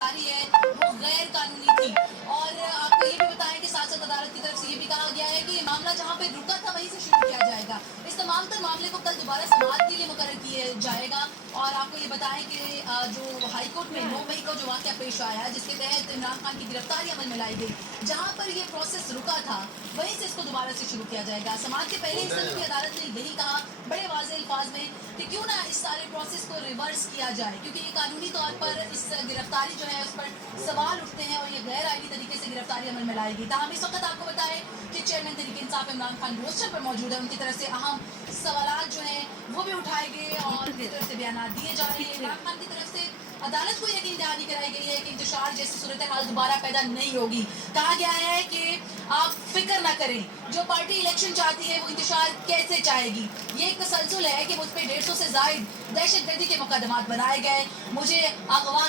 है वो गैर कानूनी थी। और आपको ये भी बताएं कि साथ साथ अदालत की तरफ से ये भी कहा गया है कि मामला जहां पे रुका था वहीं से शुरू किया जाएगा। इस तमाम तर मामले को कल दोबारा समाअत के लिए मुकर्रर किया जाएगा। और आपको ये बताएं कि जो हाई कोर्ट में 9 मई को जो वाक़या पेश आया जिसके तहत इमरान खान की गिरफ्तारी अमल में लाई गई, जहां पर ये प्रोसेस रुका था वहीं से इसको दोबारा से शुरू किया जाएगा। समाअत के पहले हिस्से में भी अदालत ने यही कहा बड़े वाज़ेह अल्फाज में कि क्यों ना इस सारे प्रोसेस को रिवर्स किया जाए, क्योंकि ये कानूनी तौर पर इस गिरफ्तारी जो है उस पर सवाल उठते हैं और ये गैर आईनी तरीके से गिरफ्तारी अमल में लाएगी। ताहम इस वक्त आपको बताएं कि चेयरमैन तहरीक इंसाफ इमरान खान रोस्टर पर मौजूद है, उनकी तरफ से अहम सवाल जो हैं वो भी उठाए गए और उनकी तरफ से बयान दिए जा रहे हैं। इमरान खान की तरफ से अदालत को यकीन दहानी कराई गई है कि इंतशार जैसी सूरत हाल दोबारा पैदा नहीं होगी। कहा गया है कि आप फिक्र ना करें, जो पार्टी इलेक्शन चाहती है वो इंतशार कैसे चाहेगी। ये एक तसलसल है कि मुझ पर 150 से ज्यादा दहशत गर्दी के मुकदमात बनाए गए, मुझे अगवा